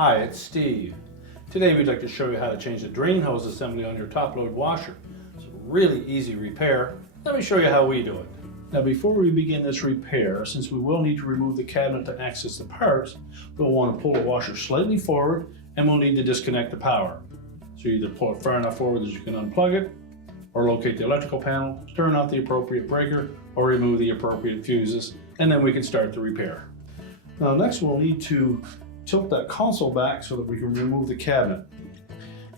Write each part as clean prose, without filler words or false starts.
Hi, it's Steve. Today we'd like to show you how to change the drain hose assembly on your top load washer. It's a really easy repair. Let me show you how we do it. Now before we begin this repair, since we will need to remove the cabinet to access the parts, we'll want to pull the washer slightly forward and we'll need to disconnect the power. So you either pull it far enough forward that you can unplug it, or locate the electrical panel, turn off the appropriate breaker, or remove the appropriate fuses, and then we can start the repair. Now next we'll need to tilt that console back so that we can remove the cabinet.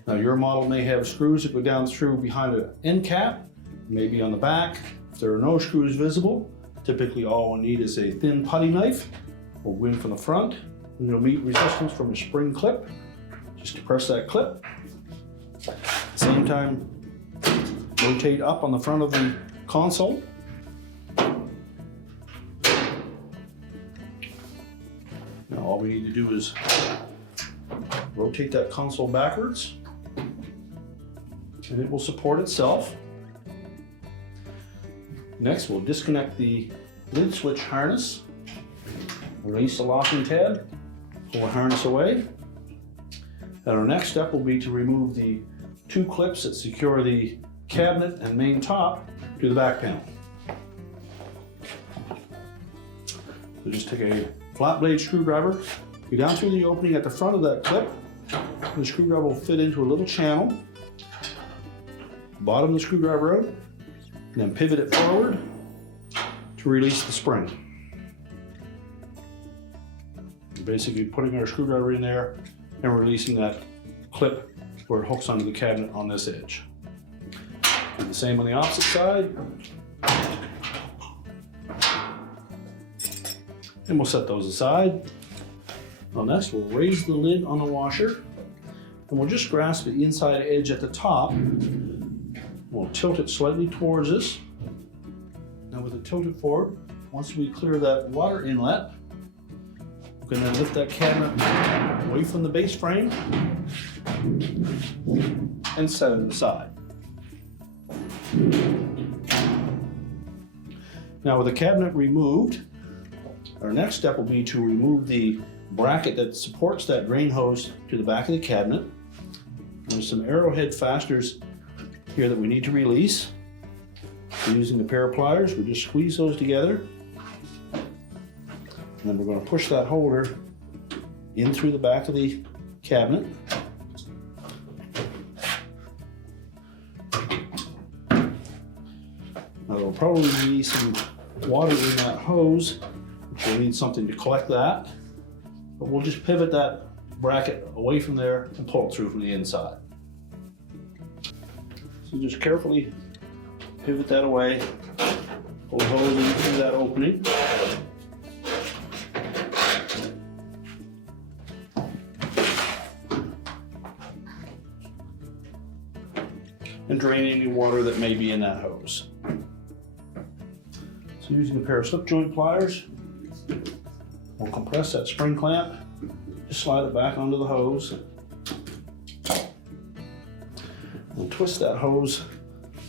Now your model may have screws that go down through behind an end cap, maybe on the back. If there are no screws visible, typically all we'll need is a thin putty knife. We'll go in from the front, and you'll meet resistance from a spring clip. Just depress that clip. At the same time, rotate up on the front of the console. Now all we need to do is rotate that console backwards and it will support itself. Next we'll disconnect the lid switch harness, release the locking tab, pull the harness away. And our next step will be to remove the two clips that secure the cabinet and main top to the back panel. So just take a flat blade screwdriver, go down through the opening at the front of that clip. The screwdriver will fit into a little channel. Bottom the screwdriver out, and then pivot it forward to release the spring. We're basically putting our screwdriver in there and releasing that clip where it hooks onto the cabinet on this edge. Do the same on the opposite side. And we'll set those aside. Now next we'll raise the lid on the washer and we'll just grasp the inside edge at the top. We'll tilt it slightly towards us. Now with it tilted forward, once we clear that water inlet, we can then lift that cabinet away from the base frame and set it aside. Now with the cabinet removed, our next step will be to remove the bracket that supports that drain hose to the back of the cabinet. There's some arrowhead fasteners here that we need to release. Using a pair of pliers, we just squeeze those together. And then we're going to push that holder in through the back of the cabinet. Now there'll probably be some water in that hose, which we'll need something to collect that. But we'll just pivot that bracket away from there and pull it through from the inside. So just carefully pivot that away, pull the hose in through that opening. And drain any water that may be in that hose. So using a pair of slip joint pliers, we'll compress that spring clamp, just slide it back onto the hose. We'll twist that hose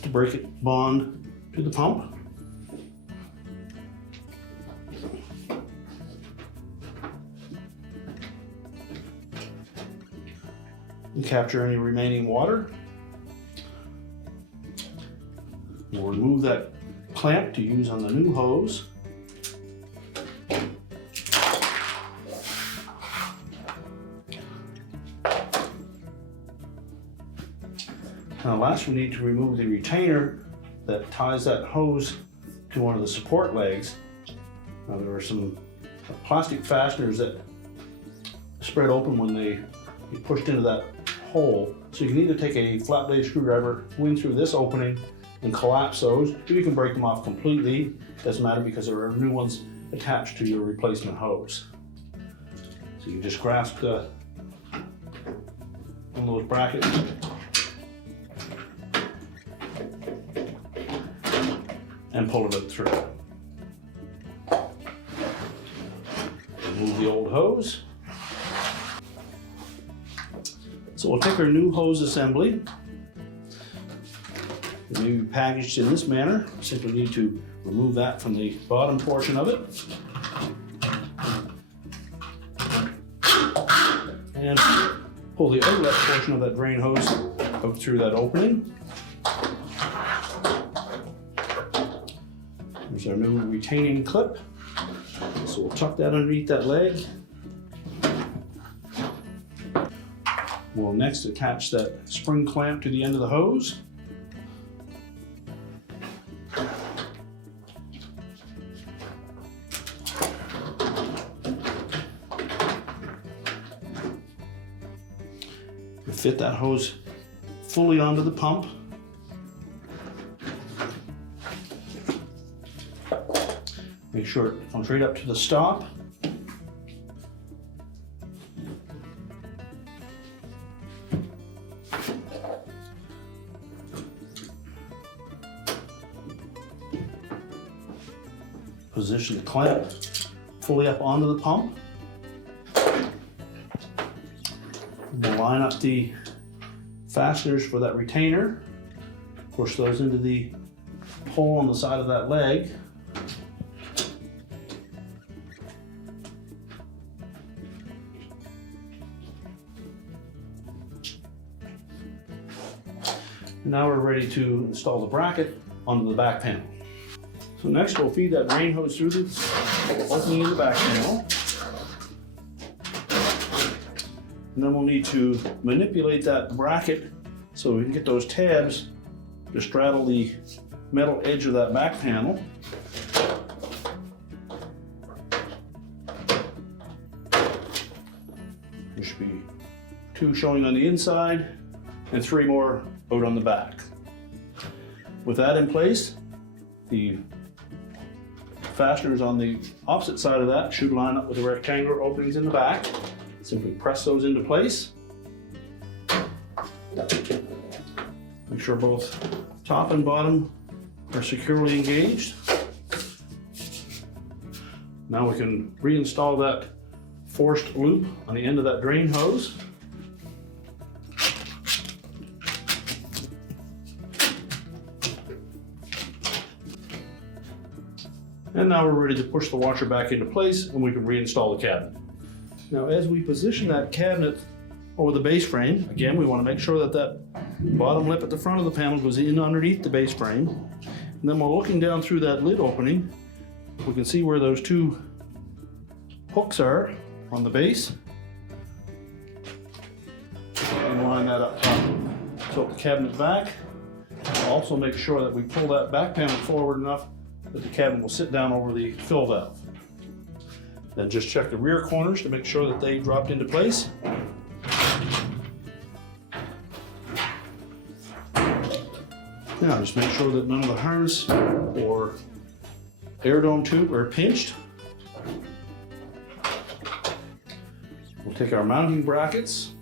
to break it bond to the pump. And capture any remaining water. We'll remove that clamp to use on the new hose. Now last we need to remove the retainer that ties that hose to one of the support legs. Now there are some plastic fasteners that spread open when they get pushed into that hole. So you can either take a flat blade screwdriver, go in through this opening and collapse those, or you can break them off completely. Doesn't matter because there are new ones attached to your replacement hose. So you just grasp one of those brackets and pull it up through. Remove the old hose. So we'll take our new hose assembly. It may be packaged in this manner. Simply need to remove that from the bottom portion of it. and pull the outlet portion of that drain hose out through that opening. There's our new retaining clip. So we'll tuck that underneath that leg. We'll next attach that spring clamp to the end of the hose. We'll fit that hose fully onto the pump. Make sure it comes right up to the stop. Position the clamp fully up onto the pump. We'll line up the fasteners for that retainer. Push those into the hole on the side of that leg. Now we're ready to install the bracket onto the back panel. So next we'll feed that drain hose through the opening in the back panel. And then we'll need to manipulate that bracket so we can get those tabs to straddle the metal edge of that back panel. There should be 2 showing on the inside and 3 more out on the back. With that in place, the fasteners on the opposite side of that should line up with the rectangular openings in the back. Simply press those into place. Make sure both top and bottom are securely engaged. Now we can reinstall that forced loop on the end of that drain hose. And now we're ready to push the washer back into place and we can reinstall the cabinet. Now as we position that cabinet over the base frame, again we want to make sure that that bottom lip at the front of the panel goes in underneath the base frame. And then while looking down through that lid opening, we can see where those 2 hooks are on the base. And line that up top. Tilt the cabinet back. Also make sure that we pull that back panel forward enough that the cabinet will sit down over the fill valve. Then just check the rear corners to make sure that they dropped into place. Now just make sure that none of the harness or air dome tube are pinched. We'll take our mounting brackets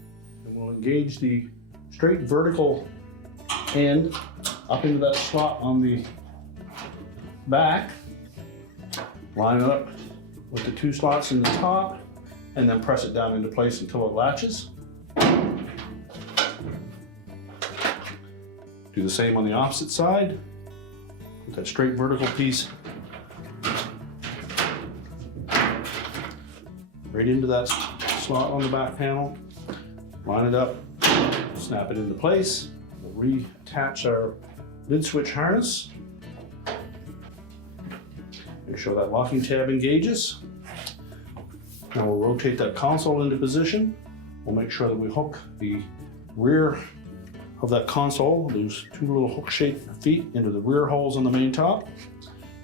and we'll engage the straight vertical end up into that slot on the back, line it up with the 2 slots in the top, and then press it down into place until it latches. Do the same on the opposite side. Put that straight vertical piece right into that slot on the back panel, line it up, snap it into place. We'll reattach our lid switch harness. Make sure that locking tab engages. Now we'll rotate that console into position. We'll make sure that we hook the rear of that console, those 2 little hook-shaped feet, into the rear holes on the main top,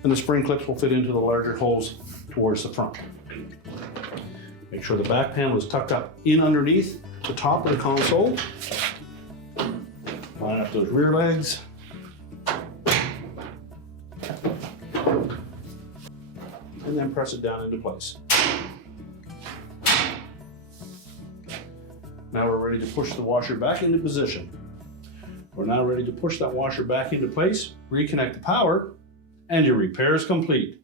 and the spring clips will fit into the larger holes towards the front. Make sure the back panel is tucked up in underneath the top of the console. Line up those rear legs. And then press it down into place. Now we're ready to push the washer back into position. We're now ready to push that washer back into place, reconnect the power, and your repair is complete.